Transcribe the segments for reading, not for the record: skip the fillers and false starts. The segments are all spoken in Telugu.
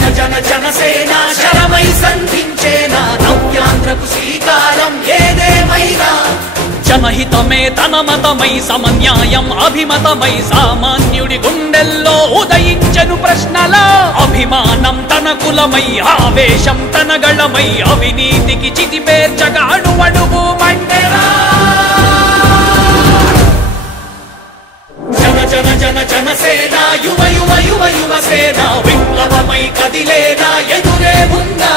జన జన జనసేన శరమై సంధించేనా నవ్యాంధ్రకు శ్రీకారం ఏదేమైనా జనహితమే తన మతమై సమన్యాయం అభిమతమై సామాన్యుడి గుండెల్లో ఉదయించెను ప్రశ్నల అభిమానం తన కులమై ఆవేశం తన గళమై అవినీతికి చితిపేర్చగా అడువడుగు మండెరా జన జన జన జనసేన యువ యువ యువ యువసేన విప్లవమై కదిలేనా ఎదురే ఉందా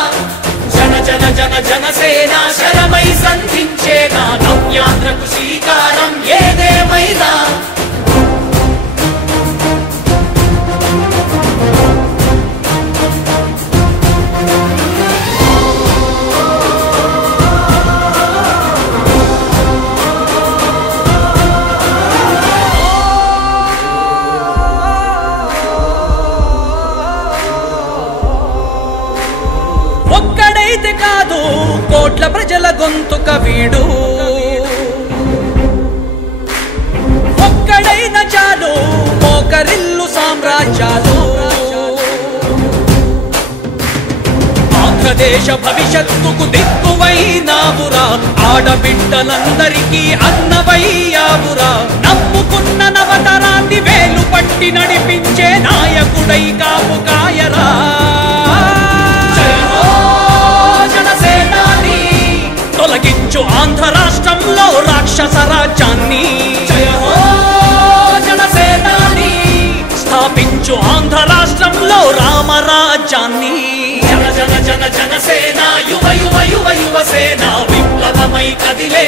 జన జన జన జనసేన శరమై సంధించేనా నవ్యాంధ్రకు శ్రీకారం ఏదేమైనా ఒక్కడైతే కాదు కోట్ల ప్రజల గొంతుక వీడు ఒక్కడైన చాలు మోకరిల్లు సామ్రాజ్యాలు ఆంధ్రదేశ భవిష్యత్తుకు దిక్కువైనావురా ఆడబిడ్డలందరికీ అన్నవయ్యావురా నమ్ముకున్న నవతరాన్ని వేలు పట్టి నడిపించే నాయకుడై కాపు కాయరా తొలగించు ఆంధ్ర రాష్ట్రంలో రాక్షస రాజ్యాన్ని జయ హో జనసేనాని స్థాపించు ఆంధ్ర రాష్ట్రంలో రామరాజ్యాన్ని జన జన జన జనసేన యువ యువ యువ యువసేన విప్లవమై కదిలే